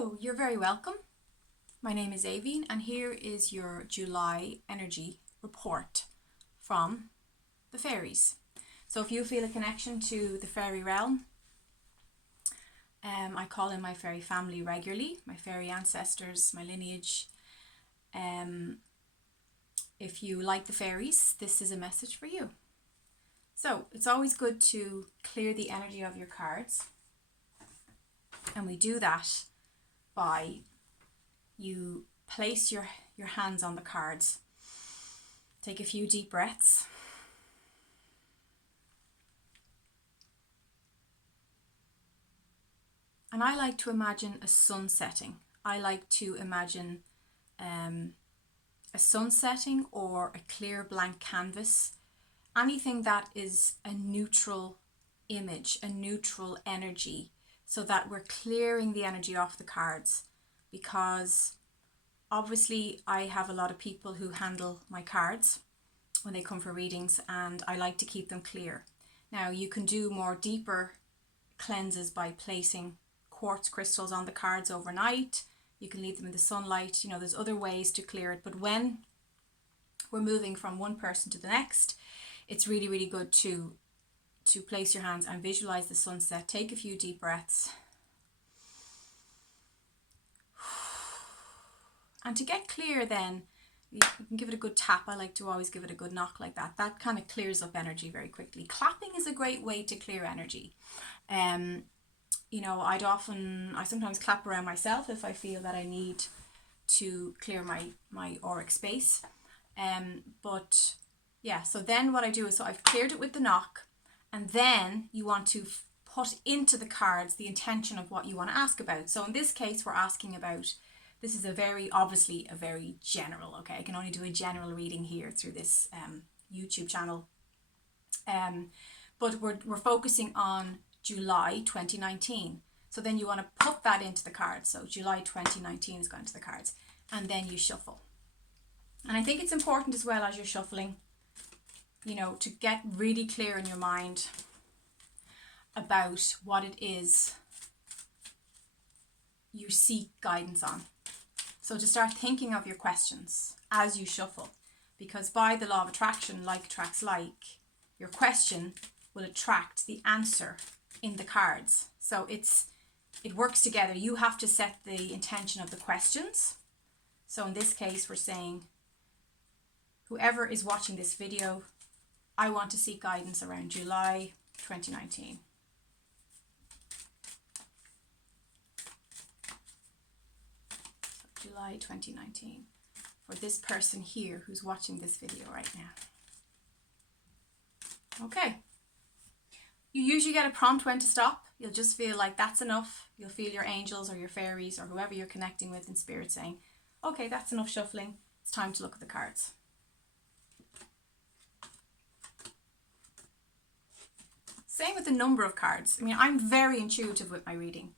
So you're very welcome. My name is Aveen and here is your July energy report from the fairies. So if you feel a connection to the fairy realm, I call in my fairy family regularly, my fairy ancestors, my lineage. If you like the fairies, this is a message for you. So it's always good to clear the energy of your cards. And we do that by you place your hands on the cards. Take a few deep breaths. And I like to imagine a sun setting. I like to imagine a sun setting or a clear blank canvas. Anything that is a neutral image, a neutral energy, so that we're clearing the energy off the cards. Because obviously I have a lot of people who handle my cards when they come for readings, and I like to keep them clear. Now you can do more deeper cleanses by placing quartz crystals on the cards overnight. You can leave them in the sunlight. There's other ways to clear it, but when we're moving from one person to the next, it's really, really good to place your hands and visualize the sunset. Take a few deep breaths. And to get clear, then you can give it a good tap. I like to always give it a good knock like that. That kind of clears up energy very quickly. Clapping is a great way to clear energy. I sometimes clap around myself if I feel that I need to clear my auric space. But yeah, so then what I do is, so I've cleared it with the knock, and then you want to put into the cards the intention of what you want to ask about. So in this case, we're asking about, this is obviously a very general, okay? I can only do a general reading here through this YouTube channel. But we're focusing on July 2019. So then you want to put that into the cards. So July 2019 is going to the cards. And then you shuffle. And I think it's important as well as you're shuffling, to get really clear in your mind about what it is you seek guidance on. So to start thinking of your questions as you shuffle, because by the law of attraction, like attracts like, your question will attract the answer in the cards. So it works together. You have to set the intention of the questions. So in this case, we're saying, whoever is watching this video, I want to seek guidance around July 2019. So July 2019 for this person here who's watching this video right now. Okay. You usually get a prompt when to stop. You'll just feel like that's enough. You'll feel your angels or your fairies or whoever you're connecting with in spirit saying, okay, that's enough shuffling. It's time to look at the cards. Same with the number of cards. I mean, I'm very intuitive with my reading.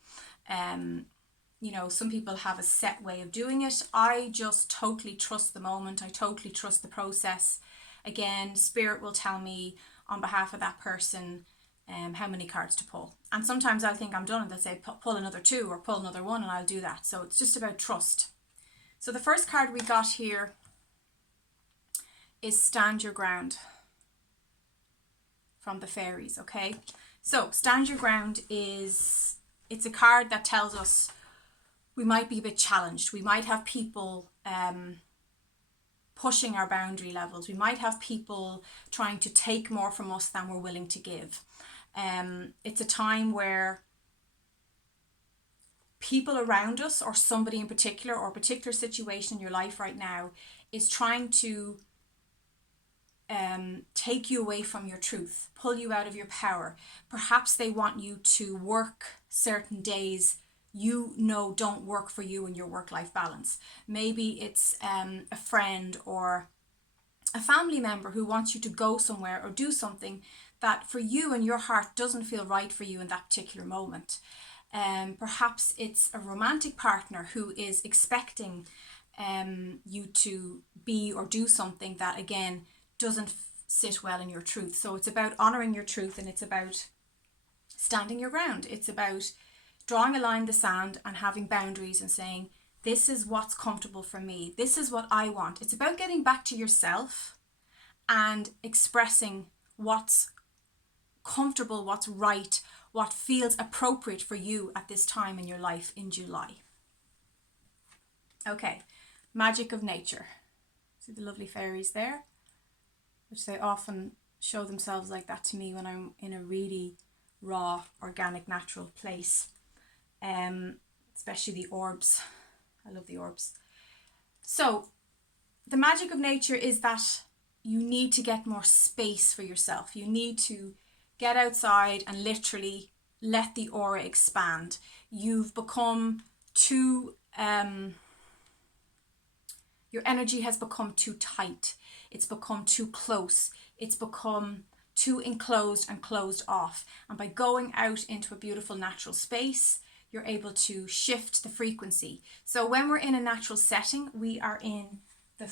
Some people have a set way of doing it. I just totally trust the moment. I totally trust the process. Again, spirit will tell me on behalf of that person how many cards to pull. And sometimes I'll think I'm done and they'll say, pull another 2 or pull another 1, and I'll do that. So it's just about trust. So the first card we got here is Stand Your Ground from the fairies, okay? So Stand Your Ground it's a card that tells us we might be a bit challenged. We might have people pushing our boundary levels. We might have people trying to take more from us than we're willing to give. It's a time where people around us, or somebody in particular, or a particular situation in your life right now, is trying to take you away from your truth, pull you out of your power. Perhaps they want you to work certain days don't work for you in your work-life balance. Maybe it's a friend or a family member who wants you to go somewhere or do something that for you and your heart doesn't feel right for you in that particular moment. Perhaps it's a romantic partner who is expecting you to be or do something that, again, doesn't sit well in your truth. So it's about honoring your truth, and it's about standing your ground. It's about drawing a line in the sand and having boundaries and saying, this is what's comfortable for me. This is what I want. It's about getting back to yourself and expressing what's comfortable, what's right, what feels appropriate for you at this time in your life in July. Okay, magic of nature. See the lovely fairies there, which they often show themselves like that to me when I'm in a really raw, organic, natural place. Especially the orbs. I love the orbs. So the magic of nature is that you need to get more space for yourself. You need to get outside and literally let the aura expand. You've become too, your energy has become too tight. It's become too close. It's become too enclosed and closed off. And by going out into a beautiful natural space, you're able to shift the frequency. So when we're in a natural setting, we are in the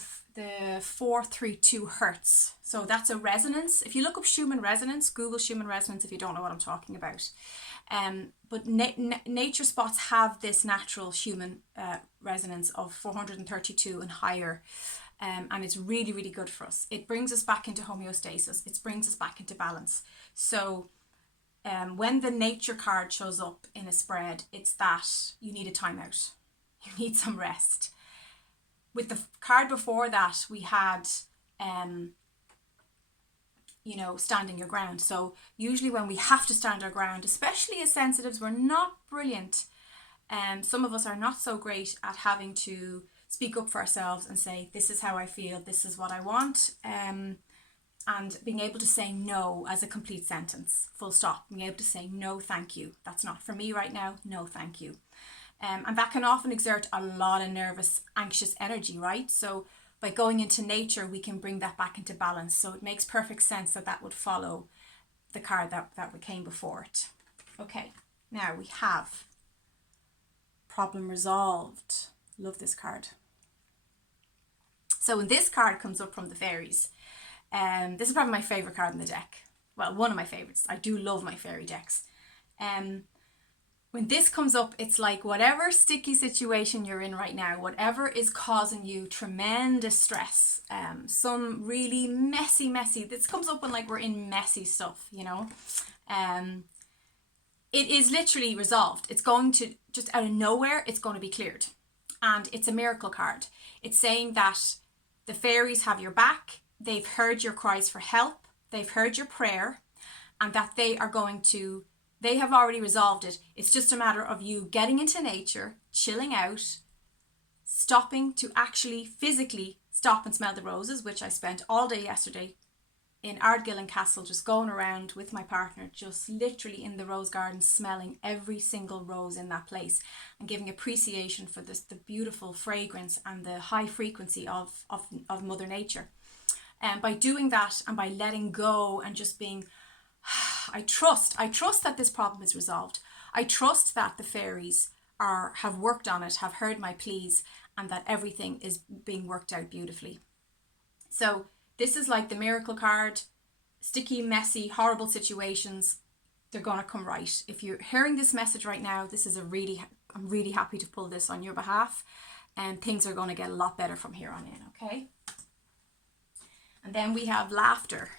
432 hertz. So that's a resonance. If you look up Schumann resonance, Google Schumann resonance if you don't know what I'm talking about. But nature spots have this natural Schumann resonance of 432 and higher. And it's really, really good for us. It brings us back into homeostasis. It brings us back into balance. So when the nature card shows up in a spread, it's that you need a timeout. You need some rest. With the card before that, we had, standing your ground. So usually when we have to stand our ground, especially as sensitives, we're not brilliant. Some of us are not so great at having to speak up for ourselves and say, this is how I feel, this is what I want. And being able to say no as a complete sentence, full stop. Being able to say, no, thank you. That's not for me right now. No, thank you. And that can often exert a lot of nervous, anxious energy, right? So by going into nature, we can bring that back into balance. So it makes perfect sense that that would follow the card that came before it. Okay, now we have problem resolved. Love this card. So when this card comes up from the fairies, this is probably my favourite card in the deck. Well, one of my favourites. I do love my fairy decks. When this comes up, it's like whatever sticky situation you're in right now, whatever is causing you tremendous stress, some really messy, this comes up when like we're in messy stuff, it is literally resolved. It's going to, just out of nowhere, it's going to be cleared. And it's a miracle card. It's saying that the fairies have your back. They've heard your cries for help. They've heard your prayer, and that they have already resolved it. It's just a matter of you getting into nature, chilling out, stopping to actually physically stop and smell the roses, which I spent all day yesterday in Ardgillan Castle, just going around with my partner, just literally in the rose garden, smelling every single rose in that place and giving appreciation for the beautiful fragrance and the high frequency of Mother Nature. And by doing that and by letting go and just being, I trust that this problem is resolved. I trust that the fairies have worked on it, have heard my pleas, and that everything is being worked out beautifully. So this is like the miracle card. Sticky, messy, horrible situations, they're going to come right. If you're hearing this message right now, I'm really happy to pull this on your behalf, and things are going to get a lot better from here on in, okay? And then we have laughter.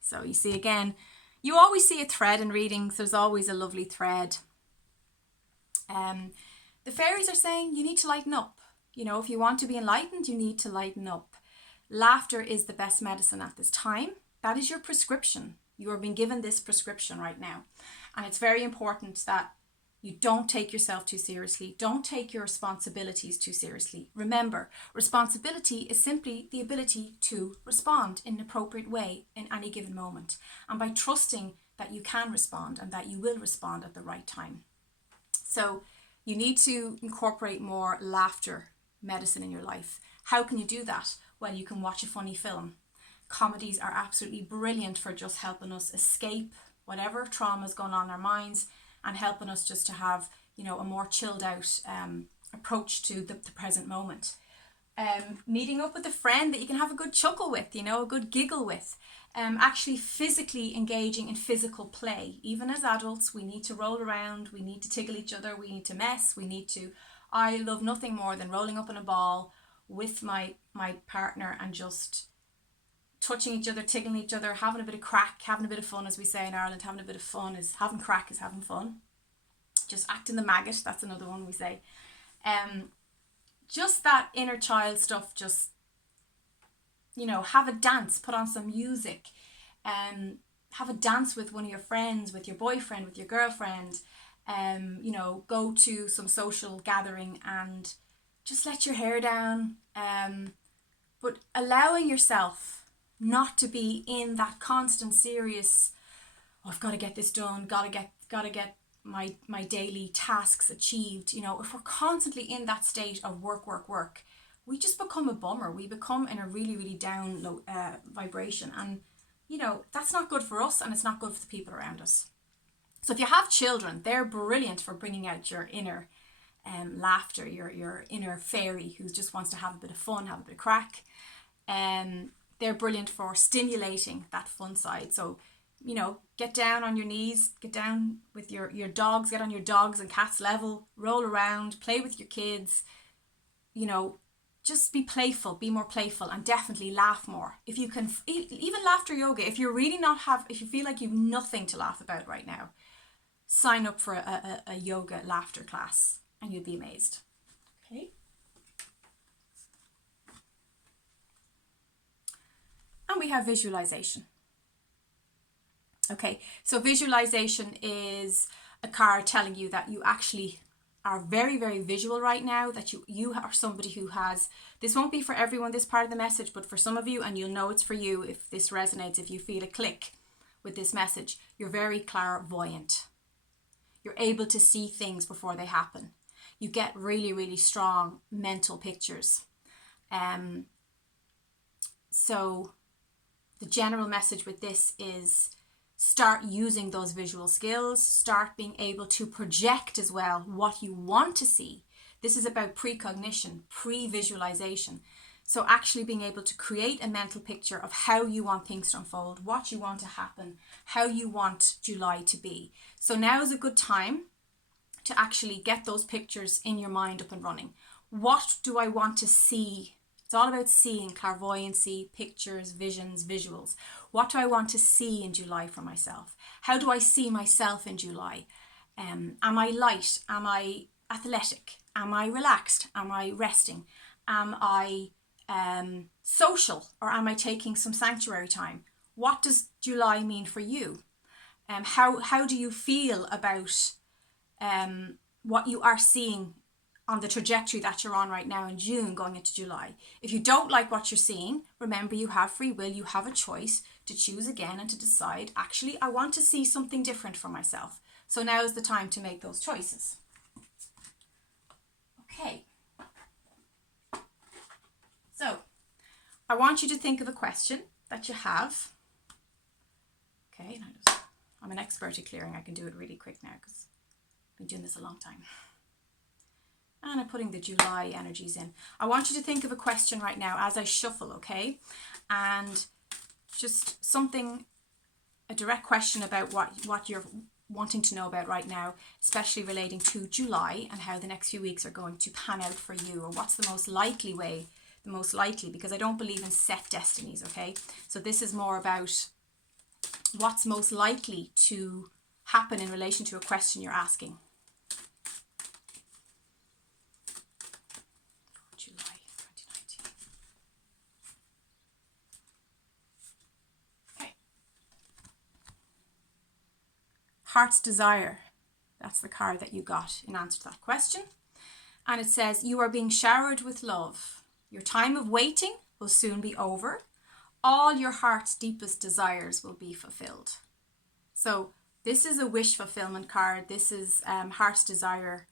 So you see again, you always see a thread in readings. There's always a lovely thread. The fairies are saying you need to lighten up. If you want to be enlightened, you need to lighten up. Laughter is the best medicine at this time. That is your prescription. You are being given this prescription right now. And it's very important that you don't take yourself too seriously. Don't take your responsibilities too seriously. Remember, responsibility is simply the ability to respond in an appropriate way in any given moment. And by trusting that you can respond and that you will respond at the right time. So you need to incorporate more laughter medicine in your life. How can you do that? Well, you can watch a funny film. Comedies are absolutely brilliant for just helping us escape whatever trauma is going on in our minds and helping us just to have, a more chilled out approach to the present moment. meeting up with a friend that you can have a good chuckle with, you know, a good giggle with. Actually physically engaging in physical play. Even as adults, we need to roll around, we need to tickle each other, we need to mess, I love nothing more than rolling up in a ball with my partner and just touching each other, tickling each other, having a bit of crack, having a bit of fun, as we say in Ireland. Having a bit of fun is having crack, is having fun. Just acting the maggot, that's another one we say. Just that inner child stuff, just, you know, have a dance, put on some music, have a dance with one of your friends, with your boyfriend, with your girlfriend, you know, go to some social gathering and just let your hair down, but allowing yourself not to be in that constant serious, oh, I've got to get this done, gotta get my daily tasks achieved. You know, if we're constantly in that state of work, we just become a bummer. We become in a really, really down low vibration, and you know, that's not good for us, and it's not good for the people around us. So if you have children, they're brilliant for bringing out your inner laughter, your inner fairy who just wants to have a bit of fun, have a bit of crack. They're brilliant for stimulating that fun side. So, you know, get down on your knees, get down with your dogs, get on your dogs and cats level, roll around, play with your kids, you know, just be playful, be more playful, and definitely laugh more. If you can, even laughter yoga, if you're really if you feel like you've nothing to laugh about right now, sign up for a yoga laughter class and you'll be amazed. Okay. And we have visualization. Okay, so visualization is a card telling you that you actually are very, very visual right now, that you are somebody who has, this won't be for everyone, this part of the message, but for some of you, and you'll know it's for you if this resonates, if you feel a click with this message, you're very clairvoyant. You're able to see things before they happen. You get really, really strong mental pictures. So the general message with this is start using those visual skills, start being able to project as well what you want to see. This is about precognition, pre-visualization. So actually being able to create a mental picture of how you want things to unfold, what you want to happen, how you want July to be. So now is a good time to actually get those pictures in your mind up and running. What do I want to see? It's all about seeing, clairvoyancy, pictures, visions, visuals. What do I want to see in July for myself? How do I see myself in July? Am I light? Am I athletic? Am I relaxed? Am I resting? Am I social, or am I taking some sanctuary time? What does July mean for you? How do you feel about what you are seeing on the trajectory that you're on right now in June going into July? If you don't like what you're seeing, remember you have free will, you have a choice to choose again and to decide, actually, I want to see something different for myself. So now is the time to make those choices. Okay. So I want you to think of a question that you have. Okay, I'm an expert at clearing. I can do it really quick now because I've been doing this a long time. And I'm putting the July energies in. I want you to think of a question right now as I shuffle, okay? And just something, a direct question about what you're wanting to know about right now, especially relating to July and how the next few weeks are going to pan out for you, or what's the most likely way, because I don't believe in set destinies, okay? So this is more about what's most likely to happen in relation to a question you're asking. July 2019. Okay. Heart's Desire. That's the card that you got in answer to that question. And it says, you are being showered with love. Your time of waiting will soon be over. All your heart's deepest desires will be fulfilled. So this is a wish fulfillment card. This is Heart's Desire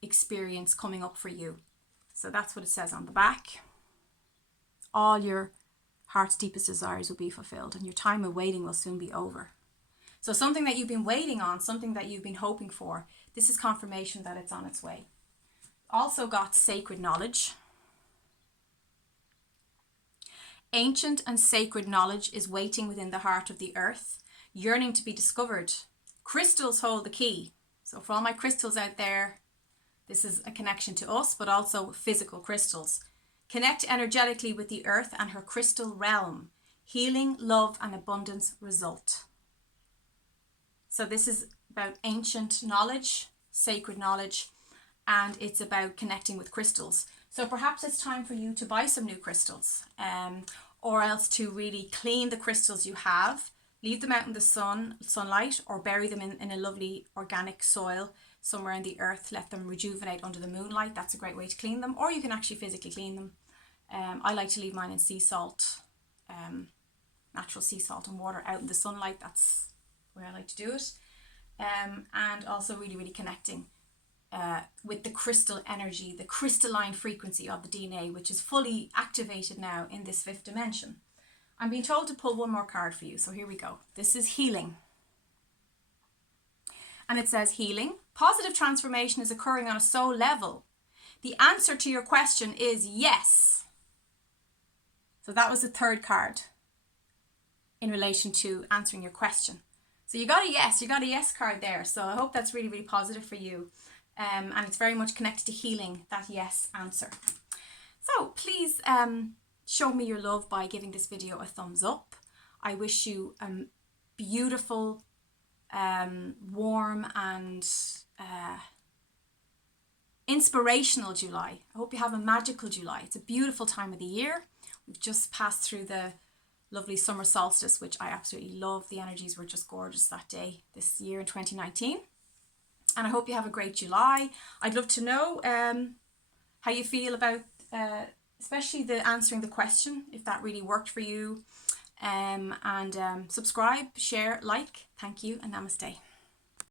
experience coming up for you. So that's what it says on the back. All your heart's deepest desires will be fulfilled, and your time of waiting will soon be over. So something that you've been waiting on, something that you've been hoping for, this is confirmation that it's on its way. Also got sacred knowledge. Ancient and sacred knowledge is waiting within the heart of the earth, yearning to be discovered. Crystals hold the key. So for all my crystals out there, this is a connection to us, but also physical crystals. Connect energetically with the earth and her crystal realm. Healing, love, and abundance result. So this is about ancient knowledge, sacred knowledge, and it's about connecting with crystals. So perhaps it's time for you to buy some new crystals, or else to really clean the crystals you have, leave them out in the sunlight, or bury them in a lovely organic soil somewhere in the earth, let them rejuvenate under the moonlight. That's a great way to clean them, or you can actually physically clean them. I like to leave mine in sea salt, natural sea salt and water out in the sunlight. That's where I like to do it. And also really, really connecting with the crystal energy, the crystalline frequency of the DNA, which is fully activated now in this fifth dimension. I'm being told to pull one more card for you, so here we go. This is healing. And it says healing. Positive transformation is occurring on a soul level. The answer to your question is yes. So that was the third card in relation to answering your question. So you got a yes card there. So I hope that's really, really positive for you. And it's very much connected to healing, that yes answer. So please show me your love by giving this video a thumbs up. I wish you a beautiful, warm and inspirational July. I hope you have a magical July. It's a beautiful time of the year. We've just passed through the lovely summer solstice, which I absolutely love. The energies were just gorgeous that day this year in 2019. And I hope you have a great July. I'd love to know how you feel about especially the answering the question, if that really worked for you. And subscribe, share, like. Thank you and namaste.